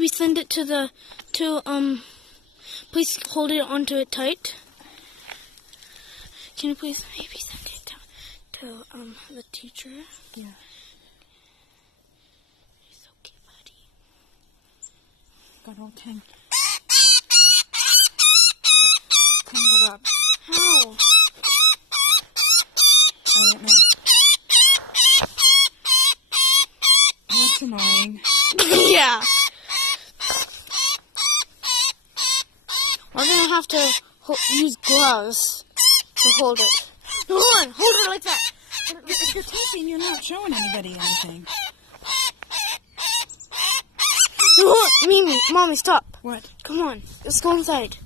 maybe send it to please hold it onto it tight. Can you please maybe send it to the teacher? Yeah. It's okay, buddy. Got all tangled up. How? I don't know. That's annoying. Yeah. We're gonna have to use gloves to hold it. Hold on, hold it like that. If you're talking, you're not showing anybody anything. No, Mimi, Mommy, stop. What? Come on, let's go inside.